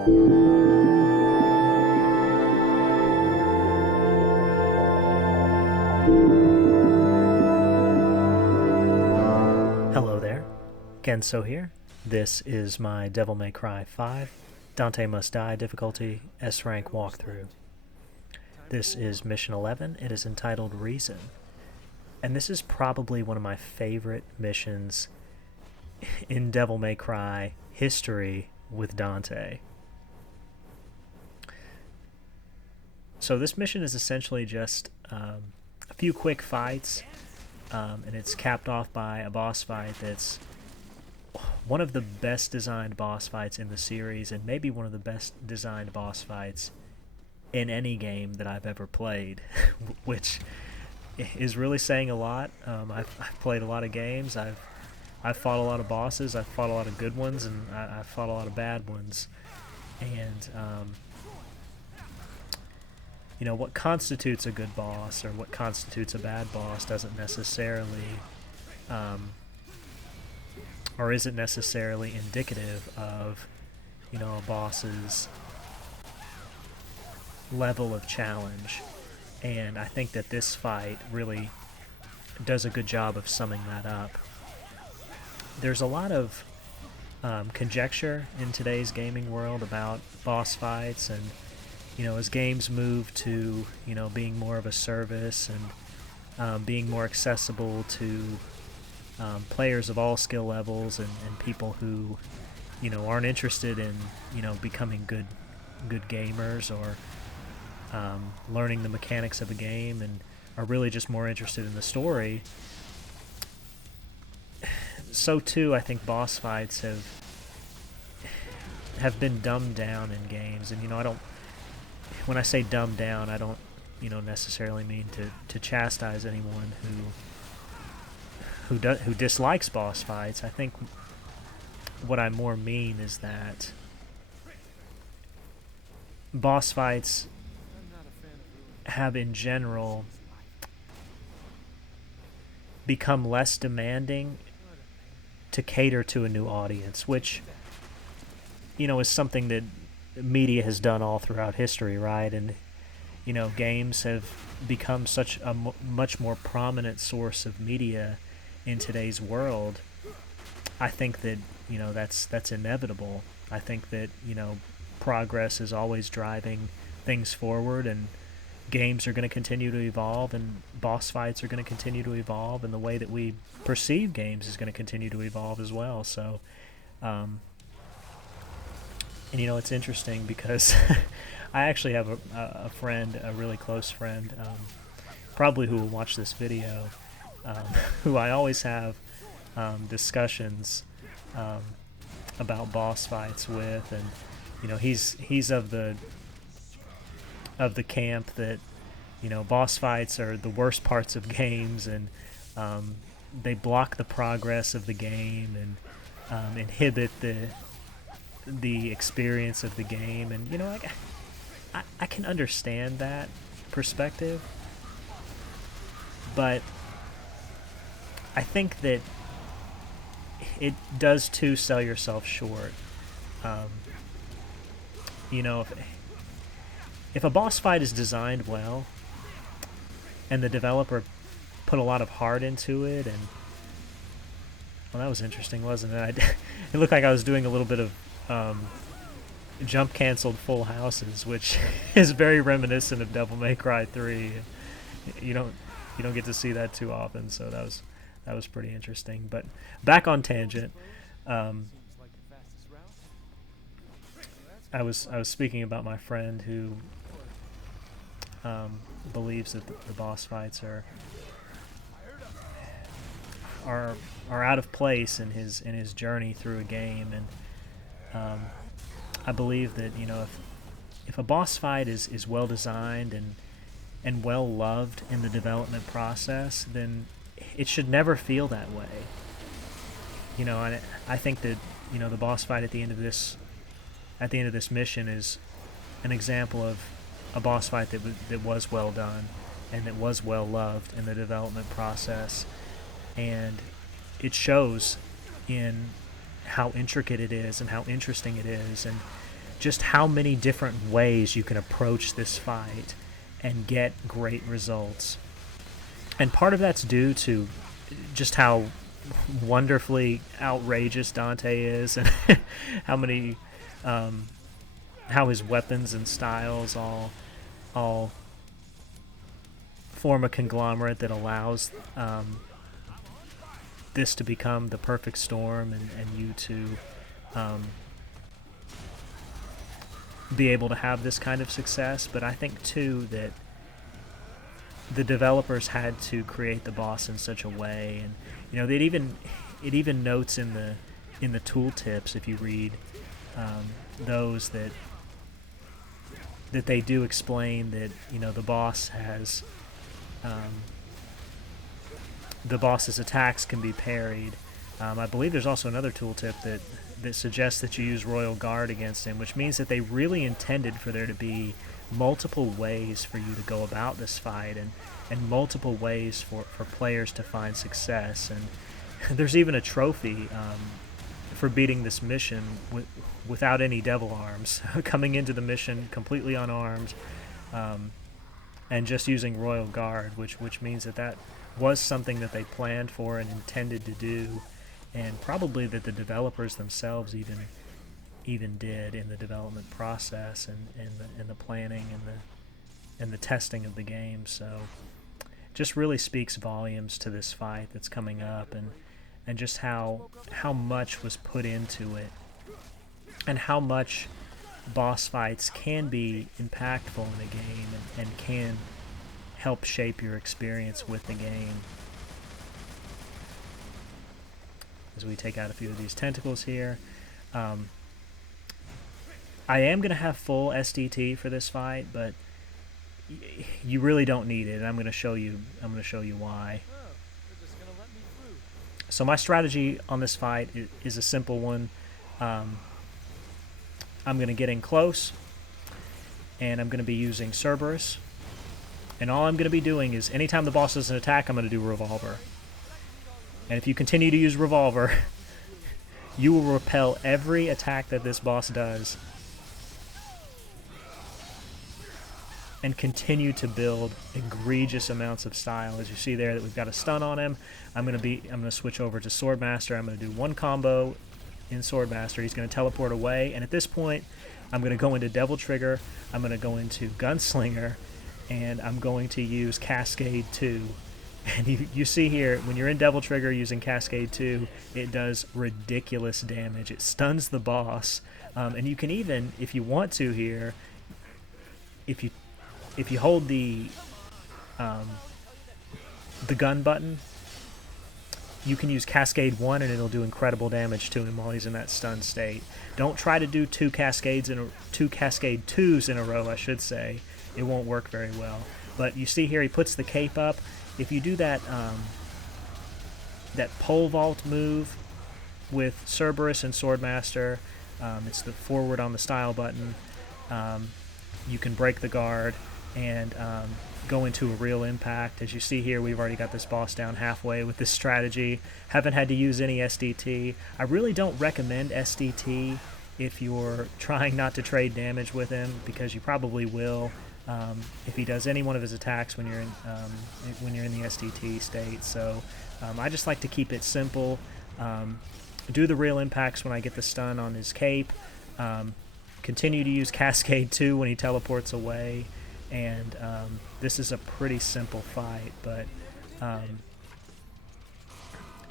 Hello there, Kenso here. This is my Devil May Cry 5 Dante Must Die difficulty S-Rank walkthrough. This is Mission 11. It is entitled Reason. And this is probably one of my favorite missions in Devil May Cry history with Dante. So this mission is essentially just a few quick fights, and it's capped off by a boss fight that's one of the best designed boss fights in the series, and maybe one of the best designed boss fights in any game that I've ever played, which is really saying a lot. I've played a lot of games. I've fought a lot of bosses. I've fought a lot of good ones, and I've fought a lot of bad ones. And you know, what constitutes a good boss or what constitutes a bad boss doesn't necessarily, or isn't necessarily indicative of, you know, a boss's level of challenge. And I think that this fight really does a good job of summing that up. There's a lot of conjecture in today's gaming world about boss fights, and you know, as games move to, you know, being more of a service and being more accessible to players of all skill levels and people who, you know, aren't interested in, you know, becoming good gamers or learning the mechanics of a game and are really just more interested in the story. So too, I think boss fights have been dumbed down in games, and you know, when I say dumbed down, I don't, you know, necessarily mean to chastise anyone who dislikes boss fights. I think what I more mean is that boss fights have in general become less demanding to cater to a new audience, which, you know, is something that media has done all throughout history, right? And you know, games have become such a much more prominent source of media in today's world. I think that, you know, that's inevitable. I think that, you know, progress is always driving things forward, and games are going to continue to evolve, and boss fights are going to continue to evolve, and the way that we perceive games is going to continue to evolve as well. So and you know, it's interesting because I actually have a friend, a really close friend, probably who will watch this video, who I always have discussions about boss fights with, and you know, he's of the camp that, you know, boss fights are the worst parts of games, and they block the progress of the game and inhibit the experience of the game. And you know, I can understand that perspective, but I think that it does too sell yourself short. You know, if a boss fight is designed well and the developer put a lot of heart into it, and well, that was interesting, wasn't it? It looked like I was doing a little bit of jump canceled full houses, which is very reminiscent of Devil May Cry 3. You don't get to see that too often, so that was pretty interesting. But back on tangent, I was speaking about my friend who believes that the boss fights are out of place in his journey through a game, and I believe that, you know, if a boss fight is well designed and well loved in the development process, then it should never feel that way. You know, and I think that, you know, the boss fight at the end of this mission is an example of a boss fight that was well done and that was well loved in the development process, and it shows in how intricate it is and how interesting it is. And just how many different ways you can approach this fight and get great results. And part of that's due to just how wonderfully outrageous Dante is, and how many, how his weapons and styles all form a conglomerate that allows this to become the perfect storm, and you to be able to have this kind of success. But I think too that the developers had to create the boss in such a way, and it even notes in the tooltips, if you read those, that they do explain that the boss has the boss's attacks can be parried. I believe there's also another tooltip that suggests that you use Royal Guard against him, which means that they really intended for there to be multiple ways for you to go about this fight, and multiple ways for players to find success. And there's even a trophy for beating this mission without any devil arms, coming into the mission completely unarmed, and just using Royal Guard, which means that was something that they planned for and intended to do, and probably that the developers themselves even did in the development process, and the planning and the testing of the game. So just really speaks volumes to this fight that's coming up, and just how much was put into it, and how much boss fights can be impactful in a game, and can help shape your experience with the game. As we take out a few of these tentacles here, I am going to have full SDT for this fight, but you really don't need it. I'm going to show you why. So my strategy on this fight is a simple one. I'm going to get in close, and I'm going to be using Cerberus. And all I'm going to be doing is, anytime the boss does an attack, I'm going to do Revolver. And if you continue to use Revolver, you will repel every attack that this boss does, and continue to build egregious amounts of style. As you see there, that we've got a stun on him. I'm going to switch over to Swordmaster. I'm going to do one combo in Swordmaster. He's going to teleport away, and at this point, I'm going to go into Devil Trigger. I'm going to go into Gunslinger, and I'm going to use Cascade 2. And you see here, when you're in Devil Trigger using Cascade 2, it does ridiculous damage. It stuns the boss, and you can even, if you want to here, if you hold the gun button, you can use Cascade 1, and it'll do incredible damage to him while he's in that stun state. Don't try to do two Cascade 2s in a row, I should say. It won't work very well. But you see here, he puts the cape up. If you do that pole vault move with Cerberus and Swordmaster, it's the forward on the style button. You can break the guard and go into a real impact. As you see here, we've already got this boss down halfway with this strategy. Haven't had to use any SDT. I really don't recommend SDT if you're trying not to trade damage with him, because you probably will if he does any one of his attacks when you're in the SDT state. So I just like to keep it simple. Do the real impacts when I get the stun on his cape. Continue to use Cascade 2 when he teleports away. And this is a pretty simple fight, but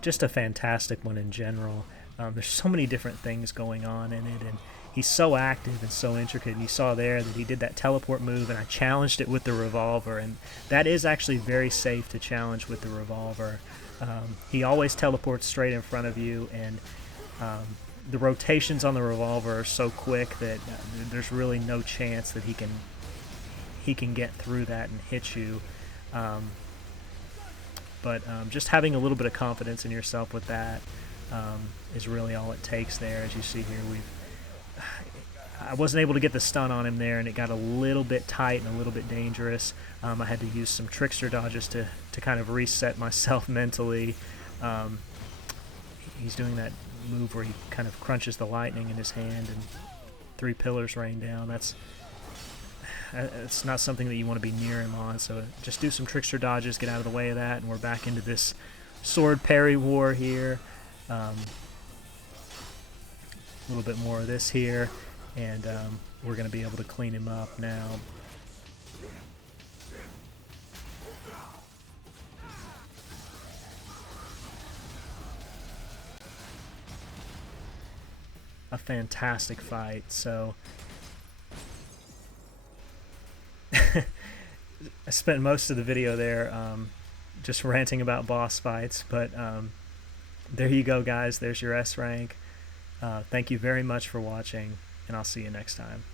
just a fantastic one in general. There's so many different things going on in it, and he's so active and so intricate. And you saw there that he did that teleport move, and I challenged it with the Revolver, and that is actually very safe to challenge with the Revolver. He always teleports straight in front of you, and the rotations on the Revolver are so quick that there's really no chance that he can get through that and hit you. But just having a little bit of confidence in yourself with that is really all it takes there. As you see here, I wasn't able to get the stun on him there, and it got a little bit tight and a little bit dangerous. I had to use some trickster dodges to kind of reset myself mentally. He's doing that move where he kind of crunches the lightning in his hand, and 3 pillars rain down. It's not something that you want to be near him on, so just do some trickster dodges, get out of the way of that, and we're back into this sword parry war here. A little bit more of this here, and we're going to be able to clean him up now. A fantastic fight. So I spent most of the video there just ranting about boss fights, but there you go, guys. There's your S rank. Thank you very much for watching, and I'll see you next time.